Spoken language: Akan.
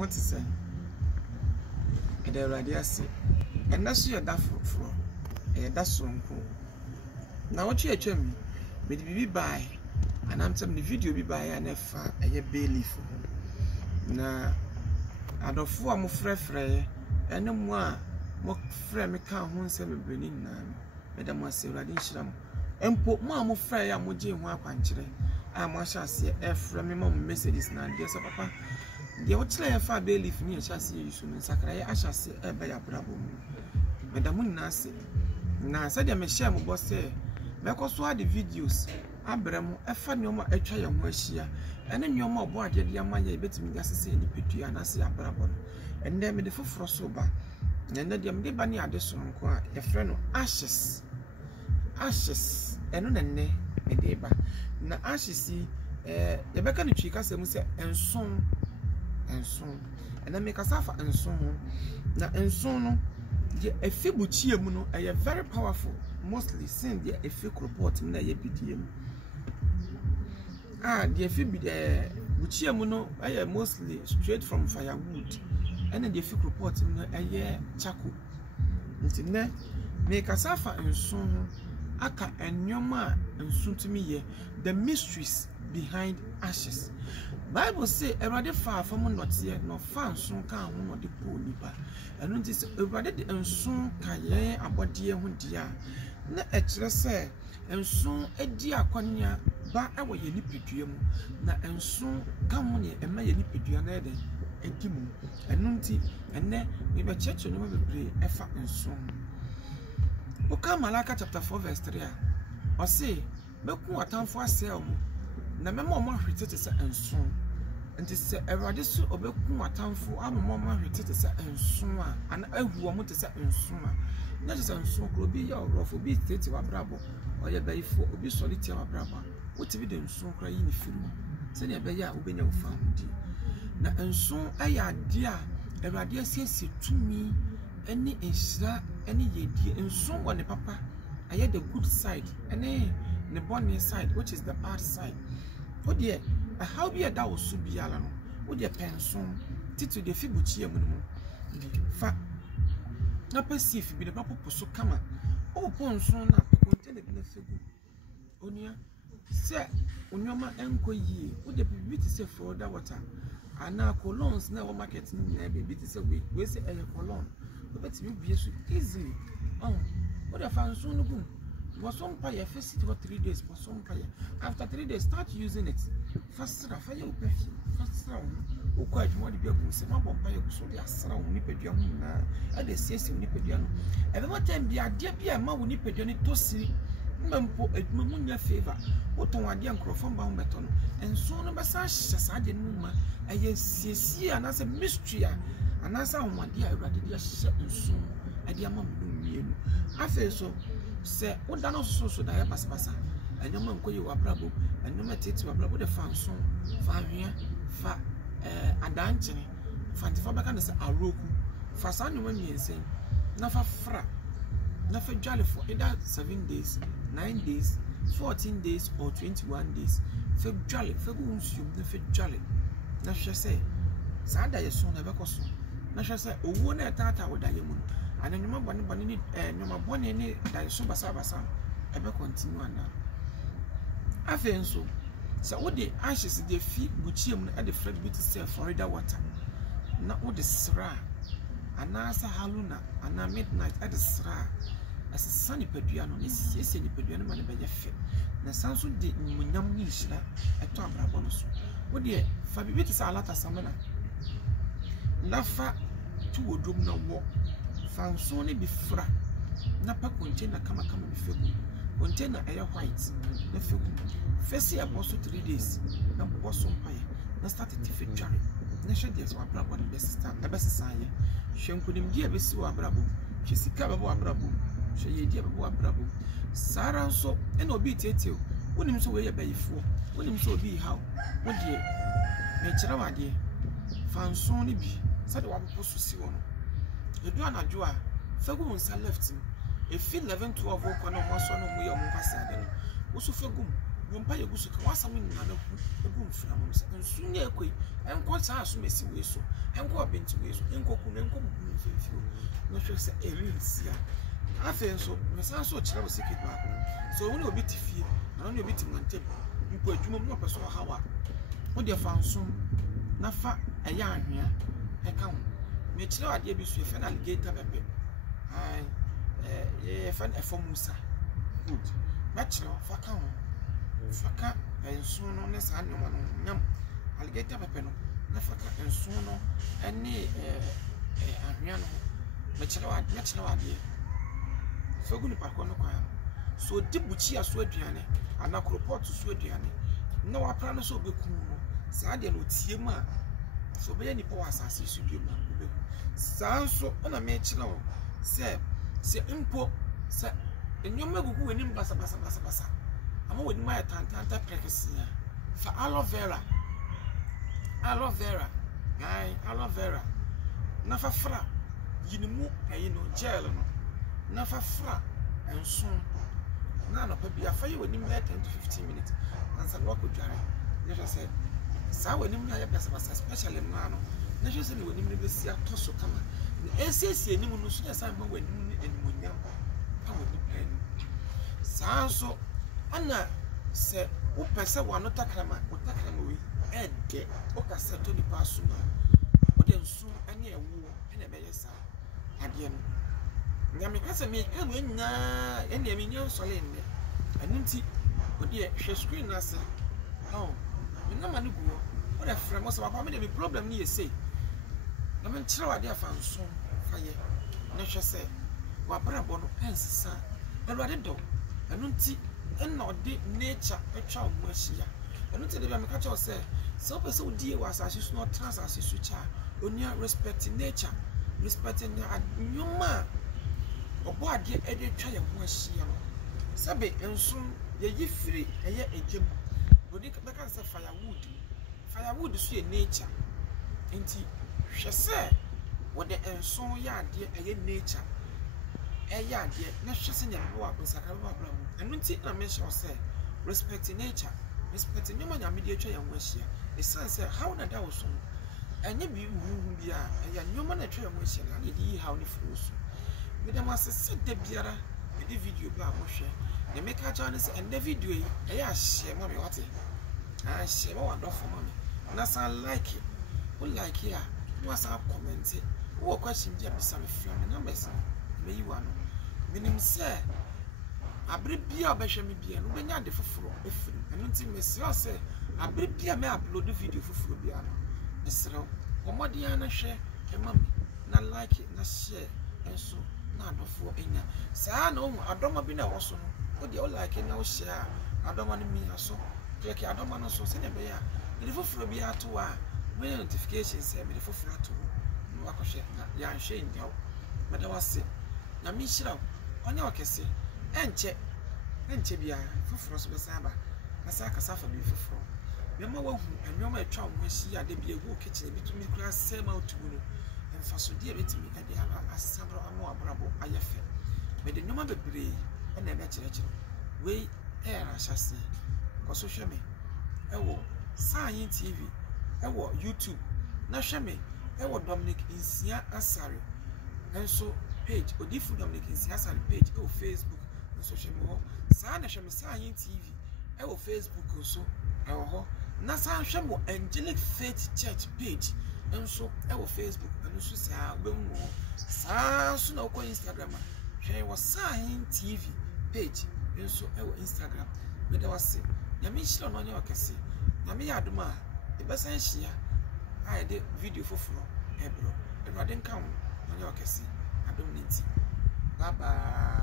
what to say. And the radiasi, and that's your daffo for that's so cool. Now, what you tell me, be by, and I'm telling the video be by an F a bailiff. Now, I don't fool my friend, and no more friend me can't won't say me bringing none. Madam was a radiation. And put Mamma Freya Muji one country. I must say, from me mom messages now, dear papa. The hotel far bailiff near chassis you soon, Sakraya, I shall say, by a bravo. Madame Nasi. Now, said I may share my boss say, because what the videos, Abraham, a fan your more a try on Mercia, and then your more board, your money, bet me as I say, the pity and I say, Abraham. And then me the full sober. And then the Mdebani Addison, a friend of ashes. Ashes, and on a ne, a deba. Na ashes see, the back of the chica say, and soon, and then make a suffer and soon. Now, and soon, a fibuchia muno, a very powerful, mostly send a fake report in the PDM. Ah, the fibuchia muno, I mostly straight from firewood, and then the fake report in a year charcoal. Until then, make a suffer and soon. Aka and Yoma and soon to me ye the mysteries behind ashes. Bible say everybody far from not yet no fan soon can one of the poor liba. And notice everybody and soon can ye about dear one dear. Na actually say and soon a dear quania ba our yenipidium na and soon come on ye and my yenipidian and Timu and nunti and then we were church and we will pray effort and soon. Oka Malaka chapter 4 verse 3 or say meku atam for sell na me mama hwete te se enso enti se erade so obeku atam for am mama hwete te se enso a ana ahu omo te se enso a na je se enso kro bi ya orofo bi tete wa brabo oye bayifo obi solite wa brabo wotibi de enso kra yi ni firu se ne be ya obenya wo famudi na enso aya de a erade asiesie tumi any insira any yedie enso wo ne papa aye the good side any the bonny side which is the bad side o de how be that was biala no o de pension titu de fibuchie mu no fa na pasif bi de papa poso kama o ponso na contain de na fegu onia se onyoma enko yie o de bibi ti se for that water ana colons na wo market ni na bibi ti se we se e colon but you be so easily. What if I soon go? Was some pay first for 3 days for some pay. After 3 days, start using it. First, fire perfume. First round. O quite more to be able to say, my bumpire so they are surround Nipedian. And they say, Nipedian. Every time be a dear be a man with Nipedian to see. Mempo at Mumunia favor. What on a dear crofon bound beton. And so no massage as I didn't know. I see, and as a mystery. And as I want dear, rather shut and soon. I dear mamma, I feel so. Say, what done also so that I pass passa. And your mum call you a brabo, and no matter to a brabo the farm soon. Favia, fa a dancing. Fantifabacan is a roku. For some women, you say, Nafa fra, Nafa jolly for either 7 days, 9 days, 14 days, or 21 days. Feb jolly, Febun's you, the fed jolly. Nasha say, Sada is soon ever cost. Nasha say, oh, one at Tata with Diamond. And then you might want to need no more one any that super sabasa ever continue now. I think so. So, what the ashes they feed Buchium at the Fred Beauty say Florida water. Not what the Sra, and Nasa Haluna, and now midnight at the Sra. As a sunny Pediano is a sunny Pediano man by your feet. The sounds of the Munyam Nishla at Tabra Bonus. What dear, Fabibitis are latter summoner. Lafa to a drum no walk. Found Sony be fra. Napa container come be fegu. Container air white. The fegu. First year was 3 days. Now was some pie. Now started to fit jarry. Nasha dears were brabo and best sign. She could him dear be so a brabo. She see Cababo brabo. She ye dear brabo. Sarah so and obi tatil. When him so way a bay for. When him so be how. What dear? Nature of idea. Found Sony be. Said what supposed to see one. The Duana Joa, Fagum left him. A few 11 to a vocal no more son of me or Mumpasa. Also Fagum, Wompa ye gusu ka wasam nyina na ku egu mfra mo se nsu nya ekoi enko saa so mesi we so enko obenti we so enko ku na enko bu mfimfio no hwe se elisia afen so me san so kire wo secret ba so woni obi tifie na no obi timante mpo adwuma mo peso hawa wo de fa nso na fa eya ahwea eka ho me kire ade bi so e fa na alligator pepe ai e fa musa good ma kire fa ka ho faka enso no ne sa ne no nyam alligator pepe no na faka enso no ene ahwea no me kire ade so guni parko no kwa so dibuchi aso aduane anakroport so aduane na wapra no so obeku no saa de no tie ma so be ni po asase so bi ma obeku saa so na me kire wo se impo se enyoma gugu wenim basa ama wodi ma tantanta prekesia fa aloe vera gai aloe vera na fa fra yinimu ayino gel no na fa fra enso na no pa bia fa ye wenim 10 to 15 minutes ansa no ko dware ne je say sa wenim na ya basa especially na no na je say ni wenim ne besi atoso kama esiesie enim no so ya sa ma wenim ni enimonyam pa wenim pen sa so ana se wo pese wa no takrama wi ede o ka se to ni paso ma o de nsu ane ewo ene be yesa ade no nyame ka se me ka no nya ene me nya sole ne anunti o de hwe screen na se me na ma ne guo o de frem o se papa me de problem ni yese na me kire wa de afa nso fa ye na hwe se wa brabo no ensisa elu do anunti eno de nature etwa wo ahia eno te de be ameka cho se so person odi e wasase so no transase so cha onia respect nature respect nyuma obo ade e de twa ye ho ahia no sabe enso ye yifiri eye ejem odi be kan se firewood so ye nature enti hwe se wo de enso ya ade eye nature eya ade na hwe se nya bo abonsaka bo abra anunti na me sure say respect nature respect nyoma nya me de atwa yan wahia esan say how na da wo so enye bi hu bia eya nyoma na atwa yan wahia na de yi how ni furu so me dem asese de biara me de video ba mo hwe na me ka cha na say ende video yi eya share mo me wate share mo wado for mo na san like it wo like ya wo san comment wo question bia bisa me frame na numbers me yi wa no minim say abre bia obehwe me bia no benya de foforo efiri anunti mesi o se abre bia me upload video foforo bia no mesrew omodi ya na hwe ema me na like na share enso na adofo enya saa na ohu adoma bi na wo so no o de o like na o share adoma no mi aso click adoma no so se ne be ya de foforo bia to a me notification say me de foforo to no akoshe ya nhwe nyawo me da wase na mi hira onye okese enche bia foforo so besaba asa kasafa bi foforo mema wahu anwoma etwa wo hyi ade bia gu kitchen bi tumi kura sema otuno emfaso die betimi ade asabro amo abrabo ayefe me de nyoma bebre na ebe kire we era hyase koso hwe me ewo Sayin TV ewo YouTube na hwe me ewo Dominic Insia Asare enso page Odifu Dominic Insia Asare page o Facebook so hwe saa na hwe me Sayin TV ewo Facebook so ewo ho na saa hwe mo Angelic Faith Church page enso ewo Facebook enso saa obehu saa so na ko Instagram hwe wo Sayin TV page enso ewo Instagram me da wase na me hira no nya okese na me yadoma e besan hia ai de video foforo ebro e no de nka ho nya okese adom nti bye bye.